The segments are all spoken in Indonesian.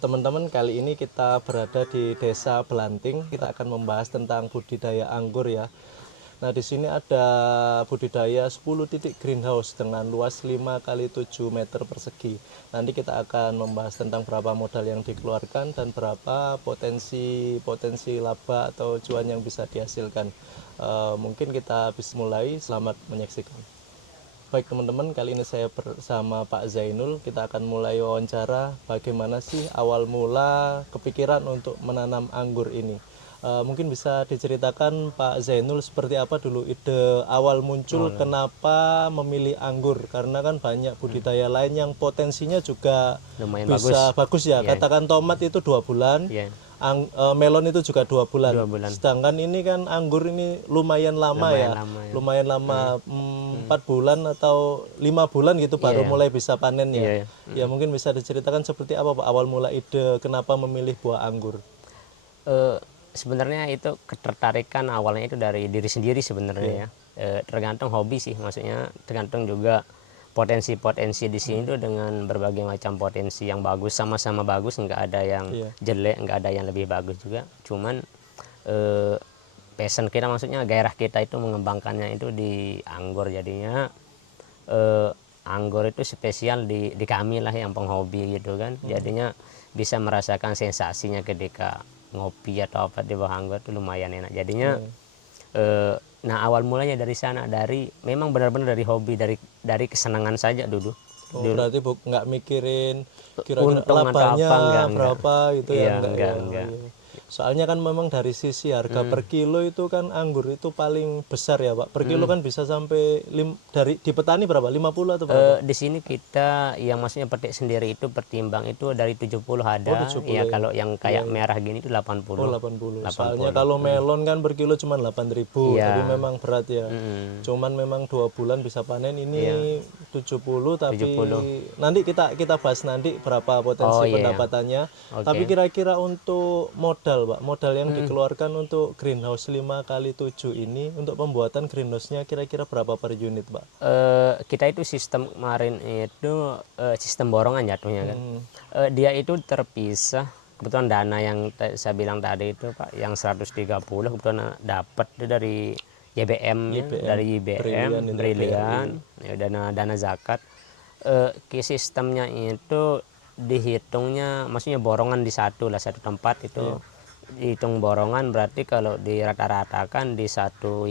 Teman-teman, kali ini kita berada di Desa Belanting. Kita akan membahas tentang budidaya anggur ya. Nah, di sini ada budidaya 10 titik greenhouse dengan luas 5 kali 7 meter persegi. Nanti kita akan membahas tentang berapa modal yang dikeluarkan dan berapa potensi laba atau cuan yang bisa dihasilkan. Mungkin kita bisa mulai. Selamat menyaksikan. Baik teman-teman, kali ini saya bersama Pak Zainul. Kita akan mulai wawancara bagaimana sih awal mula kepikiran untuk menanam anggur ini. Mungkin bisa diceritakan Pak Zainul seperti apa dulu ide awal muncul kenapa memilih anggur, karena kan banyak budidaya lain yang potensinya juga Lumayan bisa bagus ya. Iya. Katakan tomat itu 2 bulan, Iya. melon itu juga 2 bulan. 2 bulan. Sedangkan ini kan anggur ini lumayan lama ya. Lumayan lama, 4 bulan atau 5 bulan gitu baru mulai bisa panen ya. Iya. Ya mungkin bisa diceritakan seperti apa Pak awal mula ide kenapa memilih buah anggur. Sebenarnya itu ketertarikan awalnya itu dari diri sendiri sebenarnya ya. Tergantung hobi sih, maksudnya tergantung juga potensi di sini tuh dengan berbagai macam potensi yang bagus, sama-sama bagus, nggak ada yang jelek, nggak ada yang lebih bagus juga. Cuman passion kita, maksudnya gairah kita itu mengembangkannya itu di anggur. Jadinya anggur itu spesial di kami lah yang penghobi gitu kan. Jadinya bisa merasakan sensasinya ketika ngopi atau apa di bawah anggur itu lumayan enak. Jadinya nah awal mulanya dari sana, dari memang benar-benar dari hobi, dari kesenangan saja dulu. Berarti nggak mikirin kira-kira Untung atau labanya apa, berapa gitu ya, enggak ya. enggak. Soalnya kan memang dari sisi harga per kilo itu kan anggur itu paling besar ya Pak. Per kilo kan bisa sampai dari di petani berapa? 50 atau berapa? Di sini kita yang maksudnya petik sendiri itu pertimbang itu dari 70 ada. 70 Ya ya. kalau yang kayak merah gini itu 80. 80. Soalnya kalau melon kan per kilo cuma 8.000, tapi memang berat ya. Cuman memang 2 bulan bisa panen, ini 70, tapi 70. nanti kita bahas nanti berapa potensi pendapatannya. Tapi kira-kira untuk modal Pak, modal yang dikeluarkan untuk greenhouse 5 kali 7 ini untuk pembuatan greenhouse-nya kira-kira berapa per unit Pak? Kita itu sistem kemarin itu sistem borongan jatuhnya kan. Dia itu terpisah. Kebetulan dana yang saya bilang tadi itu Pak, yang 130 kebetulan dapat itu dari YBM, dari YBM, Brilian, ya, dana zakat. Sistemnya itu dihitungnya, maksudnya borongan di satu tempat itu dihitung borongan. Berarti kalau dirata-ratakan di satu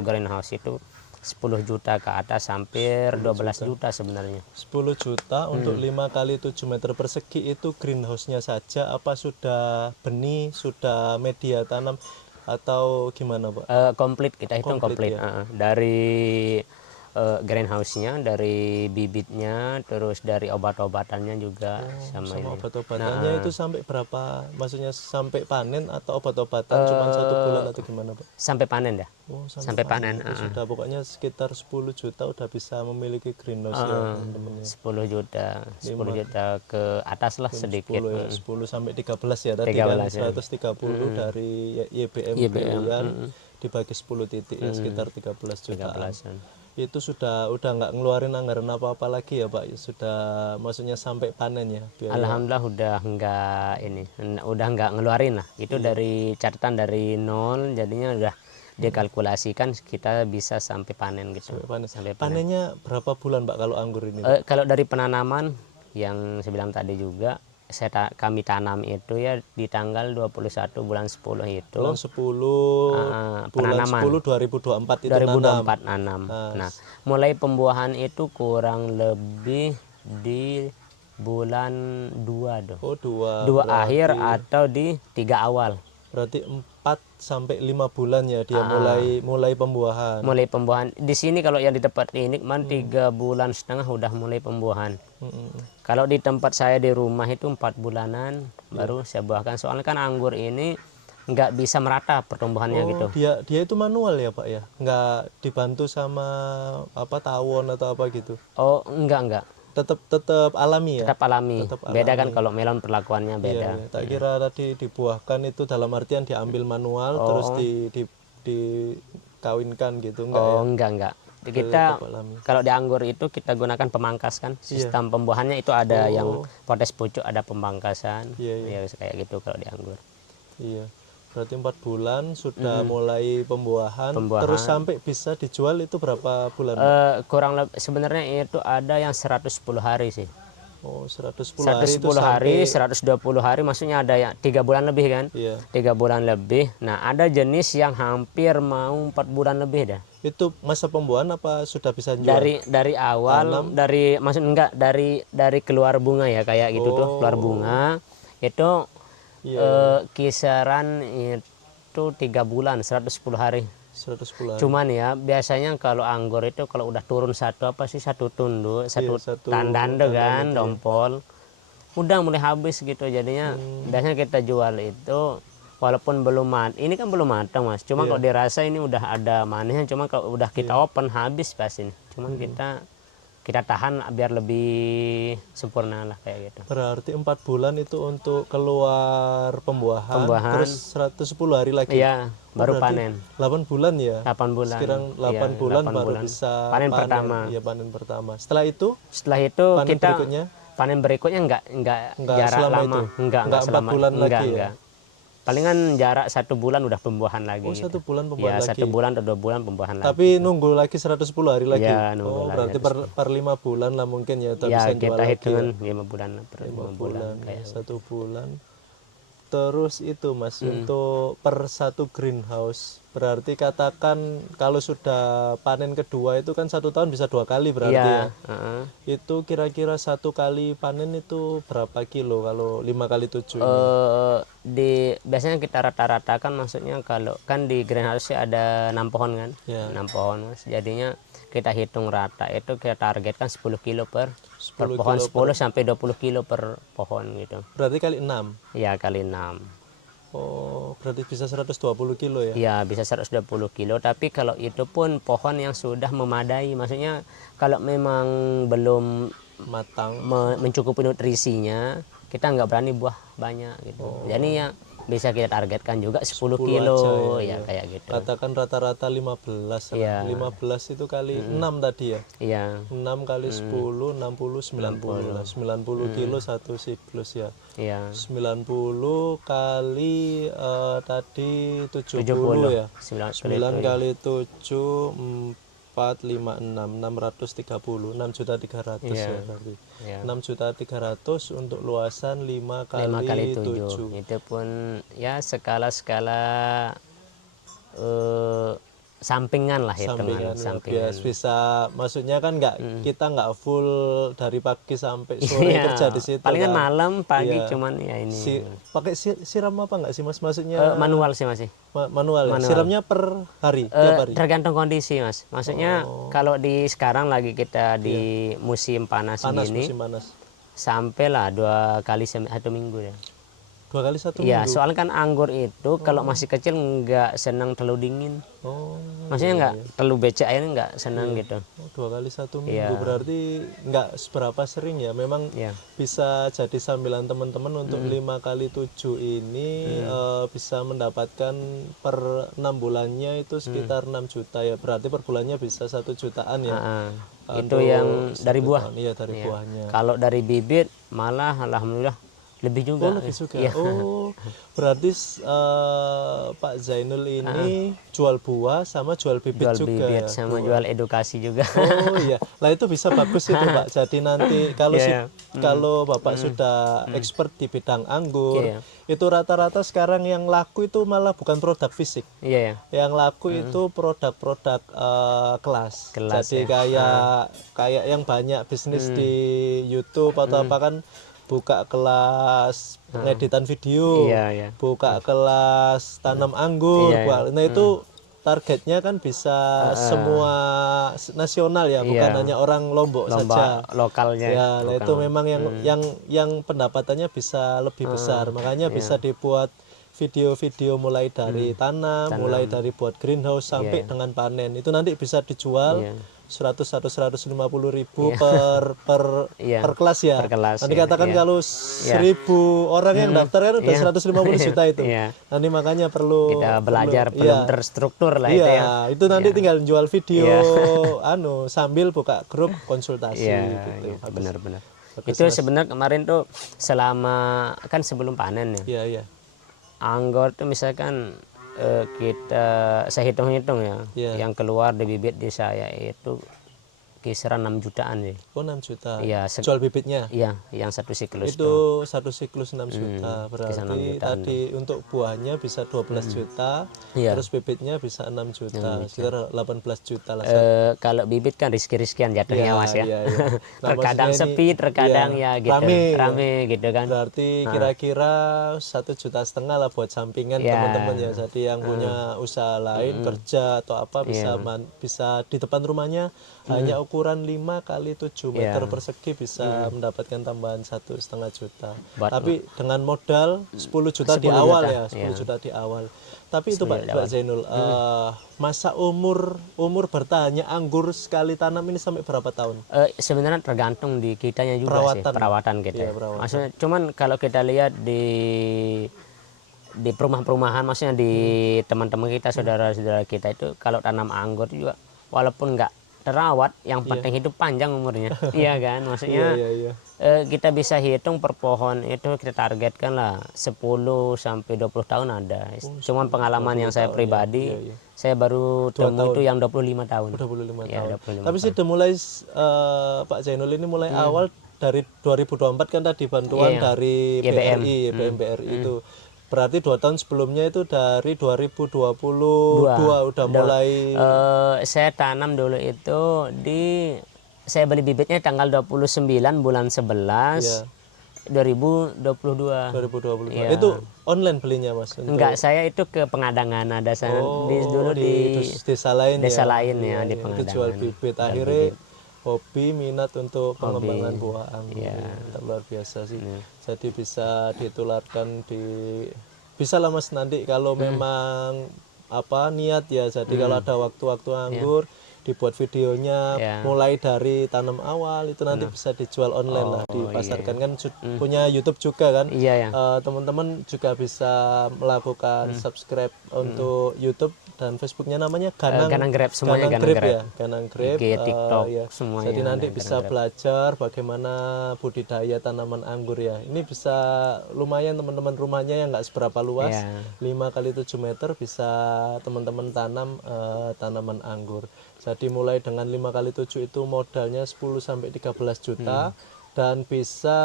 greenhouse itu 10 juta ke atas, hampir 12 juta sebenarnya. 10 juta untuk 5 kali 7 meter persegi itu greenhouse-nya saja, apa sudah benih, sudah media tanam atau gimana Pak? Komplit, kita hitung komplit. Dari greenhouse-nya, dari bibitnya, terus dari obat-obatannya juga sama ini. Obat-obatannya itu sampai berapa? Maksudnya sampai panen atau obat-obatan cuma 1 bulan atau gimana Pak? Sampai panen dah. Sampai panen. Sudah pokoknya sekitar 10 juta udah bisa memiliki greenhouse ya teman-teman ya. 10 juta ke atas lah sedikit. 10 ya, 10 sampai 13 ya tadi 13, kan 130 dari YBM Brilian dibagi 10 titik ya sekitar 13 jutaan. Itu sudah nggak ngeluarin anggaran apa-apa lagi ya Pak? Sudah maksudnya sampai panen ya biaya. Alhamdulillah udah nggak ngeluarin lah. Itu dari catatan dari nol, jadinya udah dikalkulasikan kita bisa sampai panen gitu. Sampai panen. Panennya berapa bulan Pak kalau anggur ini? Kalau dari penanaman yang saya bilang tadi juga, kami tanam itu ya di tanggal 21 bulan 10 itu. Bulan 10 penanaman. 10 2024 itu 2024 nanam. Nah, mulai pembuahan itu kurang lebih di bulan 2 2 akhir atau di 3 awal. Berarti 4 sampai 5 bulan ya dia mulai pembuahan. Mulai pembuahan. Di sini kalau yang di tempat ini 3,5 bulan udah mulai pembuahan. Kalau di tempat saya di rumah itu 4 bulanan baru saya buahkan. Soalnya kan anggur ini nggak bisa merata pertumbuhannya gitu. Dia itu manual ya Pak ya? Nggak dibantu sama tawon atau apa gitu? Oh, enggak. Tetap alami ya? Tetap alami. Beda kan kalau melon perlakuannya beda. Iya. Tak kira tadi dibuahkan itu dalam artian diambil manual terus dikawinkan gitu, enggak ya? Enggak. kita pupuk alami. kalau di anggur itu kita gunakan pemangkas kan, sistem pembuahannya itu ada yang potes pucuk, ada pemangkasan, Iya. ya kayak gitu kalau di anggur. Iya. Berarti 4 bulan sudah mulai pembuahan, Pembuahan. terus sampai bisa dijual itu berapa bulan? Pak? Kurang lebih sebenarnya itu ada yang 110 hari sih. Oh, 110 hari itu 110 hari, sampai 120 hari, maksudnya ada yang 3 bulan lebih kan? iya. 3 bulan lebih. Nah, ada jenis yang hampir mau 4 bulan lebih dah. Itu masa pembuahan apa sudah bisa jual? Dari awal, dari maksud enggak dari keluar bunga ya kayak gitu tuh, keluar bunga itu kisaran itu 3 bulan, 110 hari. 110 hari. Cuman ya biasanya kalau anggur itu kalau udah turun satu apa sih, satu tunduk, satu satu tandando itu kan, ya. dompol, udah mulai habis gitu. Jadinya biasanya kita jual itu walaupun belum ini kan belum matang mas. Cuma kalau dirasa ini udah ada manisnya. Cuma kalau udah kita open habis pasti. Cuman kita tahan biar lebih sempurna lah kayak gitu. Berarti 4 bulan itu untuk keluar pembuahan, Pembuahan. terus 110 hari lagi. Iya, baru berarti panen. 8 bulan ya? 8 bulan. Sekirang 8 Iya, bulan 8 baru bulan. bisa Panen pertama. Iya, panen pertama. Setelah itu Setelah itu panen kita berikutnya panen berikutnya enggak jarak selama lama, itu? Enggak enggak 4 selama, bulan enggak, lagi ya? enggak. Palingan jarak 1 bulan udah pembuahan lagi. Oh, gitu. 1 bulan pembuahan Ya, lagi. 1 bulan atau 2 bulan pembuahan lagi. Tapi nunggu lagi 110 hari lagi. Iya, nunggu lagi berarti per 5 bulan lah mungkin ya udah Ya, bisa jual kita lagi. hitungan Ya. 5 bulan per 5 bulan. Bulan, Kayak. 1 bulan. Terus itu Mas, untuk per 1 greenhouse berarti katakan kalau sudah panen kedua itu kan 1 tahun bisa 2 kali berarti ya. Iya, heeh. Itu kira-kira 1 kali panen itu berapa kilo kalau 5 kali 7 ini? Biasanya kita rata-ratakan, maksudnya kalau kan di greenhouse ada 6 pohon kan, Ya. 6 pohon mas. Jadinya kita hitung rata itu kita targetkan 10 kilo per 10 pohon, kilo 10 sampai 20 kilo per pohon gitu. Berarti kali 6. Ya, kali 6. Oh, berarti bisa 120 kilo ya? Ya, bisa 120 kilo, tapi kalau itu pun pohon yang sudah memadai, maksudnya kalau memang belum Matang. mencukupi nutrisinya, kita nggak berani buah banyak gitu. Jadi ya bisa kita targetkan juga 10 kilo aja, ya, kayak gitu. Katakan rata-rata 15 lah. Iya. 15 itu kali 6 tadi ya? Iya, 6 kali 10, 60, 90 lah. 90 kilo satu siklus ya. iya. 90 kali tadi 70 ya. 9 kali 7, 4, 5, 6, 630, 6.300.000 Iya. ya berarti. Iya. 6.300.000 untuk luasan 5 5 kali kali 7. 7. Itu pun ya skala-skala sampingan lah hitungan, Sampingan ya, bisa maksudnya kan kita nggak full dari pagi sampai sore Iya, kerja di situ palingan kan. malam, pagi Iya. cuman ya ini Pakai siram apa nggak sih Mas, maksudnya manual sih masih. manual ya? Siramnya per hari, tiap hari. Tergantung kondisi mas, maksudnya kalau di sekarang lagi kita di musim panas Panas, gini, musim panas. sampailah 2 kali 1 minggu ya. 2 kali 1 Iya, minggu. soalnya kan anggur itu kalau masih kecil nggak senang terlalu dingin, Oh, maksudnya nggak terlalu becek, airnya nggak senang gitu. 2 kali 1 minggu Iya. berarti nggak seberapa sering ya. Memang Iya. bisa jadi sambilan teman-teman untuk 5 kali 7 ini bisa mendapatkan per 6 bulannya itu sekitar 6 juta ya. Berarti per bulannya bisa 1 jutaan ya. Ah, Untuk itu yang dari 1 buah. tahun. Iya, dari buahnya. Kalau dari bibit malah alhamdulillah lebih juga. Lebih juga. Iya. Oh, berarti Pak Zainul ini jual buah sama jual bibit Jual juga bibit ya. sama jual edukasi juga. Oh iya, lah itu bisa bagus itu Pak. Jadi nanti kalau Iya. kalau Bapak sudah expert di bidang anggur, Iya. itu rata-rata sekarang yang laku itu malah bukan produk fisik. Iya ya. Yang laku itu produk-produk kelas. Kelas, Jadi kayak yang banyak bisnis di YouTube atau apa kan, buka kelas pengeditan video, Iya, iya. buka kelas tanam anggur. Iya, Nah itu targetnya kan bisa semua nasional ya, bukan hanya orang Lombok saja. Lomba lokalnya. Ya, nah itu memang yang pendapatannya bisa lebih besar. Makanya bisa dibuat video-video mulai dari tanam, mulai dari buat greenhouse sampai dengan panen. Itu nanti bisa dijual 100 atau 150.000 per kelas ya. Per kelas, Nanti ya, katakan ya. kalau 1.000 orang yang daftar kan udah 150 juta itu. Iya. Nanti makanya perlu Kita belajar perlu, belum iya. terstruktur lah Iya, itu ya. itu nanti tinggal jual video Iya. sambil buka grup konsultasi Iya, gitu. iya, Bagus. benar-benar. Bagus, Itu Mas. sebenarnya kemarin tuh selama kan sebelum panen ya. Iya, iya. Anggur tuh misalkan saya hitung-hitung ya, Iya. yang keluar di bibit di saya itu kisaran 6 jutaan ya. Oh, 6 juta. Iya, Jual bibitnya. Iya, yang satu siklus tuh. Itu satu siklus 6 juta. kisaran 6 Berarti jutaan tadi untuk buahnya bisa 12 juta, Iya. terus bibitnya bisa 6 juta, sekitar 18 juta lah. Kalau bibit kan riski-riskian jatuhnya Iya, Mas ya. iya, iya. Nah, Terkadang maksudnya ini, sepi, terkadang iya, ya gitu, rame, ya. rame gitu kan. Berarti kira-kira 1,5 juta lah buat sampingan Ya. teman-teman ya. Jadi yang punya usaha lain kerja atau apa bisa bisa di depan rumahnya hanya ukuran 5 kali 7 meter persegi bisa mendapatkan tambahan 1,5 juta. Tapi dengan modal 10 juta di 10 awal juta, ya, 10 juta di awal. Tapi itu Pak Zainul, masa umur bertahannya anggur sekali tanam ini sampai berapa tahun? Sebenarnya tergantung di kitanya juga sih, perawatan kita. Iya, perawatan. Maksudnya cuman kalau kita lihat di perumahan-perumahan, maksudnya di teman-teman kita, saudara-saudara kita itu kalau tanam anggur juga walaupun nggak terawat, yang penting hidup panjang umurnya. Iya kan? Maksudnya Iya, iya. kita bisa hitung per pohon itu kita targetkan lah 10 sampai 20 tahun ada. Cuman pengalaman yang saya pribadi, saya baru temu itu yang 25 tahun. 25 Ya, tahun. 25 Tapi sih udah mulai Pak Zainul ini mulai awal dari 2024 kan tadi bantuan dari BRI, BM BRI itu. Berarti 2 tahun sebelumnya itu dari 2022 udah mulai saya tanam dulu itu saya beli bibitnya tanggal 29 bulan 11 2022. 2022. Iya. Itu online belinya Mas? Enggak, saya itu ke pengadangan ada saya dulu di desa lain desa ya. lain ya, di Itu pengadangan. jual bibit. Akhirnya hobi minat untuk pengembangan buah anggur. Luar biasa sih. Jadi bisa ditularkan bisa lah Mas nanti kalau memang niat ya. Jadi kalau ada waktu-waktu anggur dibuat videonya mulai dari tanam awal itu nanti bisa dijual online lah, dipasarkan kan punya YouTube juga kan. Iya ya. Teman-teman juga bisa melakukan subscribe untuk YouTube dan Facebooknya namanya Ganang Grab, semuanya Ganang Ganang Grab Grab. ya, Ganang Grab. IG, TikTok, Ya. semuanya Jadi nanti ada bisa belajar bagaimana budidaya tanaman anggur ya. Ini bisa lumayan teman-teman, rumahnya yang nggak seberapa luas, 5 kali 7 meter bisa teman-teman tanam tanaman anggur. Jadi mulai dengan 5 kali 7 itu modalnya 10 sampai 13 juta. Dan bisa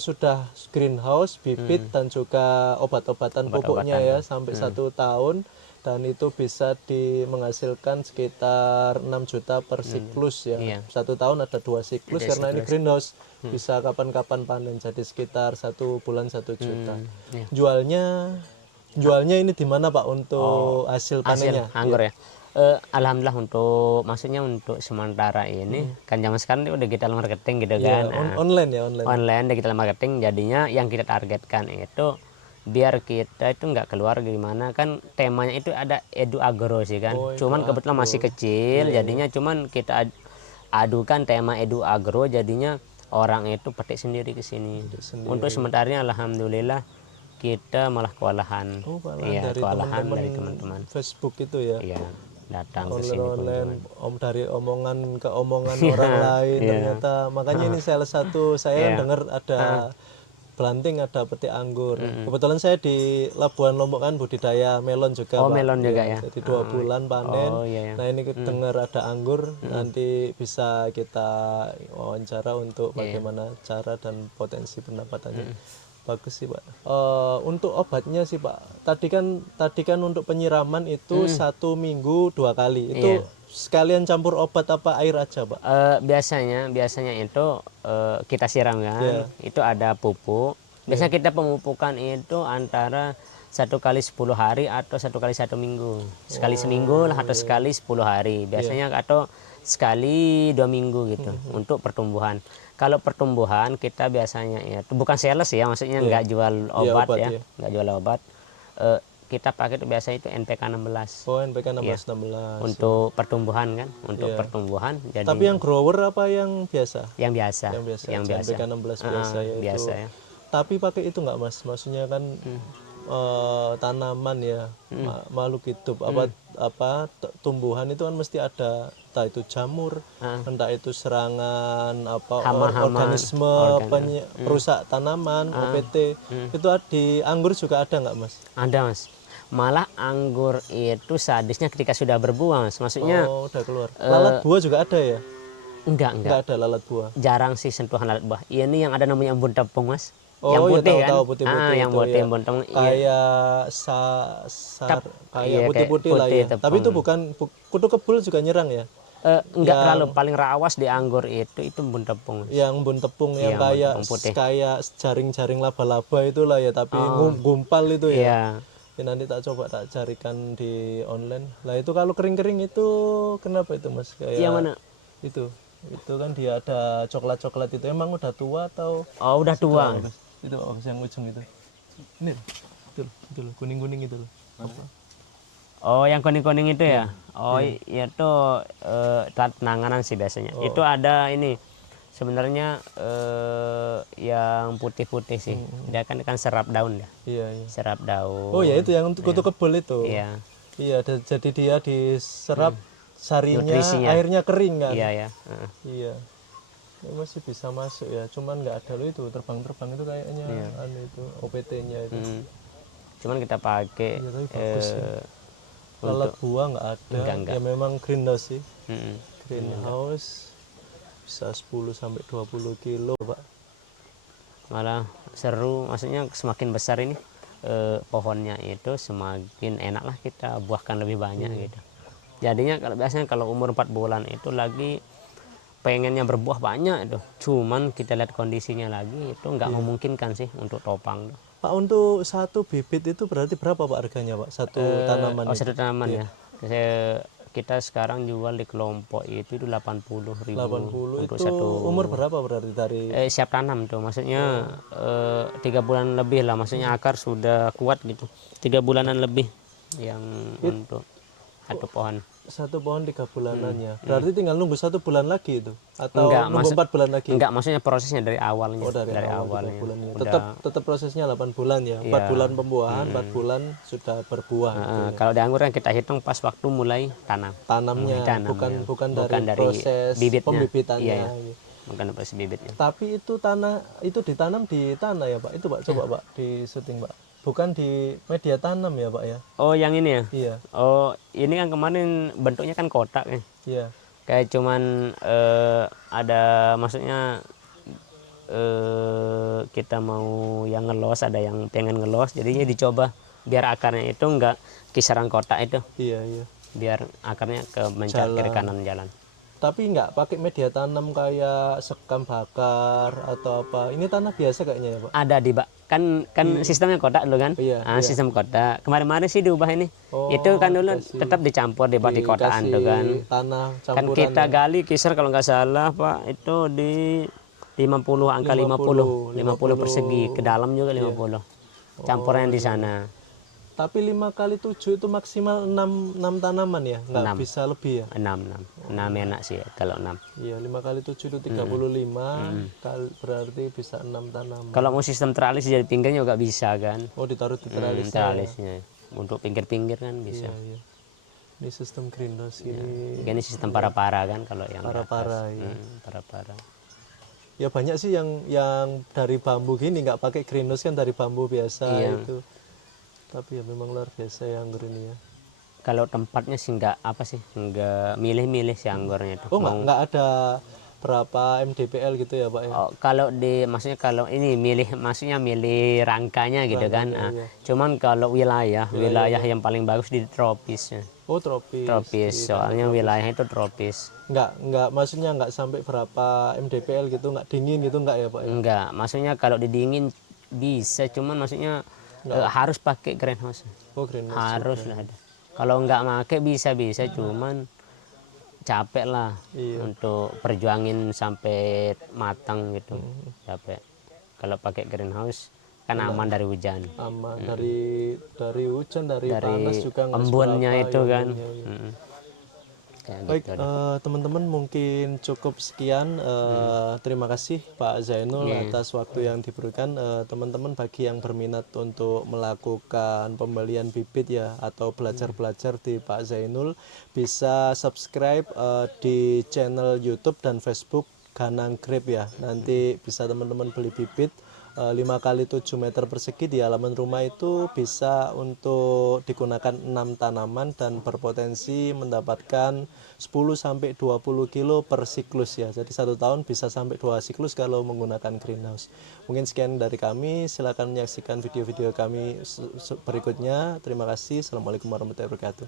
sudah greenhouse, bibit dan juga obat-obatan pupuknya ya sampai 1 tahun, dan itu bisa menghasilkan sekitar 6 juta per siklus ya. 1 tahun ada 2 siklus karena ini greenhouse, bisa kapan-kapan panen, jadi sekitar 1 bulan 1 juta. Jualnya ini di mana Pak untuk hasil panennya? Anggur ya. Alhamdulillah maksudnya untuk sementara ini kan zaman sekarang ini udah digital marketing gitu kan. Online ya, online. Online digital marketing, jadinya yang kita targetkan itu biar kita itu nggak keluar gimana, kan temanya itu ada edu agro sih kan. Cuman kebetulan masih kecil, jadinya cuman kita adukan tema edu agro, jadinya orang itu petik sendiri ke sini. Untuk sementaranya alhamdulillah kita malah kewalahan. Iya, kewalahan dari teman-teman Facebook itu ya. Iya, datang ke sini Online, dari omongan ke omongan orang lain ternyata. Makanya ini salah satu saya dengar ada Belanting, ada petik anggur. Kebetulan saya di Labuan Lombok kan budidaya melon juga Pak. Melon juga ya. Jadi 2 bulan panen. Iya. Nah ini dengar ada anggur, nanti bisa kita wawancara untuk bagaimana cara dan potensi pendapatannya. Bagus sih Pak. Untuk obatnya sih Pak, tadi kan untuk penyiraman itu 1 minggu 2 kali. Itu sekalian campur obat apa air aja Pak? Biasanya itu kita siram kan. Itu ada pupuk. Biasanya kita pemupukan itu antara 1 kali 10 hari atau 1 kali 1 minggu. Sekali seminggu lah atau sekali 10 hari. Biasanya atau sekali 2 minggu gitu untuk pertumbuhan. Kalau pertumbuhan kita biasanya ya bukan sales ya, maksudnya nggak jual obat ya, nggak jual obat. kita pakai itu biasa itu NPK 16 Oh, NPK 16 Iya. 16. untuk pertumbuhan kan, untuk Iya. pertumbuhan. Jadi Tapi yang grower apa yang biasa? yang biasa, Yang biasa. yang aja, biasa, NPK 16 biasa ya itu. biasa ya. Tapi pakai itu nggak Mas? Maksudnya kan tanaman ya, makhluk hidup tumbuhan itu kan mesti ada, entah itu jamur, entah itu serangan Hama-hama, organisme perusak tanaman, OPT. Itu di anggur juga ada nggak Mas? Ada Mas. Malah anggur itu sadisnya ketika sudah berbuah Mas. Maksudnya Oh, udah keluar. Lalat buah juga ada ya? enggak. Nggak ada lalat buah. Jarang sih sentuhan lalat buah. Ini yang ada namanya embun tepung Mas. Yang Oh, ya putih kan? tahu putih-putih Yang itu putih ya. embun tepung. Iya. Kayak kayak Iya, kayak putih-putih lah putih ya. Tapi tepung. itu bukan kutu kebul juga nyerang ya. Enggak terlalu, paling rawas di anggur itu embun tepung Mas. Yang bun tepung yang Iya, embun kayak tepung putih. kayak jaring-jaring laba-laba itulah ya, tapi gumpal itu ya. Iya. Ya, nanti tak coba tak carikan di online. Lah itu kalau kering-kering itu kenapa itu Mas? Kayak Yang mana? itu. Itu kan dia ada coklat-coklat itu. Emang udah tua atau Oh, udah tua. Mas? Itu Mas, yang ujung itu. Ini itu loh, kuning-kuning itu loh. Apa? Oh, yang kuning-kuning itu ya? Oh, iya itu penanganan sih biasanya. Itu ada ini sebenarnya yang putih-putih sih. Dia kan serap daun ya. Iya, iya. Serap daun. Oh ya, itu yang untuk kutu kebul itu. Iya. Iya, jadi dia diserap sarinya, Nutrisinya. airnya kering kan. Iya ya. Iya. Ya, masih bisa masuk ya, cuman nggak ada loh itu terbang-terbang itu kayaknya anu itu OPT-nya itu. Cuman kita pakai Iya, tapi bagus ya. Lalat buah nggak ada. Enggak. Ya memang greenhouse sih. mm, Greenhouse bisa 10 sampai 20 kilo, Pak. malah seru. Maksudnya semakin besar ini pohonnya itu semakin enak lah kita buahkan lebih banyak gitu. Jadinya biasanya kalau umur 4 bulan itu lagi pengennya berbuah banyak itu, cuman kita lihat kondisinya lagi itu nggak memungkinkan sih untuk topang. Pak, untuk satu bibit itu berarti berapa Pak harganya Pak? Satu tanaman Oh, itu? satu tanaman ya. Kita sekarang jual di kelompok itu 80.000 80 untuk itu satu. umur berapa berarti dari? Siap tanam tuh, maksudnya 3 bulan lebih lah, maksudnya akar sudah kuat gitu, 3 bulanan lebih yang untuk satu pohon. Satu pohon 3 bulanannya. Berarti tinggal nunggu 1 bulan lagi itu? Atau Enggak, nunggu 4 bulan lagi? Enggak, maksudnya prosesnya dari awalnya. Oh, dari awal 3 awalnya. bulan ya. Udah, Tetap prosesnya 8 bulan ya. 4 bulan pembuahan, 4 bulan sudah berbuah gitu ya. kalau di anggur kan kita hitung pas waktu mulai tanam. Tanamnya, Tanam, bukan bukan dari dari proses bibitnya. pembibitannya. Iya, gitu. bukan proses bibitnya. Tapi itu itu ditanam di tanah ya Pak? Itu Pak, coba Pak di syuting Pak. Bukan di media tanam ya Pak ya? Oh, yang ini ya? Iya, Oh, ini kan kemarin bentuknya kan kotak ya. iya. Kayak cuman ada, maksudnya kita mau yang ngelos, ada yang pengen ngelos, jadinya dicoba biar akarnya itu enggak kisaran kotak itu, Iya, iya. biar akarnya ke mencar kiri kanan jalan. Tapi nggak pakai media tanam kayak sekam bakar atau apa. Ini tanah biasa kayaknya ya Pak? Ada di kan sistemnya kotak dulu kan. Iya, Sistem kotak kemarin-kemarin sih diubah ini. Oh, Itu kan dulu tetap dicampur di kotaan tuh kan. Tanah Kan campuran kita ya? gali kisar kalau nggak salah Pak itu di 50, angka 50 persegi, ke dalam juga 50. Campuran di sana. Tapi 5 kali 7 itu maksimal 6 tanaman ya? Nggak 6. bisa lebih ya? 6 enak sih ya, kalau 6. Iya, 5 kali 7 itu 35, berarti bisa 6 tanaman. Kalau mau sistem teralis jadi pinggirnya juga bisa kan. Oh, ditaruh di tralisnya. Teralisnya. Untuk pinggir-pinggir kan bisa. Iya, iya. Ini sistem greenhouse ini. Ini sistem para-para kan kalau yang di atas. Para-para ya. Para-para. Ya banyak sih yang dari bambu gini, nggak pakai greenhouse kan, dari bambu biasa itu. Tapi ya memang luar biasa ya anggur ini ya. Kalau tempatnya sih nggak milih-milih si anggurnya itu. Oh, nggak ada berapa MDPL gitu ya Pak ya? Oh, maksudnya kalau ini maksudnya milih rangkanya gitu kan. Cuman kalau wilayah yang paling bagus di tropis. Oh, tropis. Tropis, soalnya wilayah itu tropis. Nggak, maksudnya nggak sampai berapa MDPL gitu, nggak dingin gitu nggak ya Pak ya? Enggak, maksudnya kalau didingin bisa, cuman maksudnya harus pakai greenhouse. Oh, greenhouse. Harus lah ada. Kalau nggak pakai bisa, cuman capek lah untuk perjuangin sampai matang gitu. Capek. Kalau pakai greenhouse kan aman dari hujan, aman dari hujan, dari dari panas juga nggak embunnya seberapa, itu ya, kan. embunnya, ya. Mm. Kayak Baik, gitu dah. teman-teman mungkin cukup sekian. Terima kasih Pak Zainul Iya. atas waktu yang diberikan. Teman-teman bagi yang berminat untuk melakukan pembelian bibit ya atau belajar-belajar di Pak Zainul, bisa subscribe di channel YouTube dan Facebook Ganang Grape ya. Nanti bisa teman-teman beli bibit 5 kali 7 meter persegi di halaman rumah itu bisa untuk digunakan 6 tanaman dan berpotensi mendapatkan 10 sampai 20 kilo per siklus ya. Jadi 1 tahun bisa sampai 2 siklus kalau menggunakan greenhouse. Mungkin sekian dari kami. Silakan menyaksikan video-video kami berikutnya. Terima kasih. Assalamualaikum warahmatullahi wabarakatuh.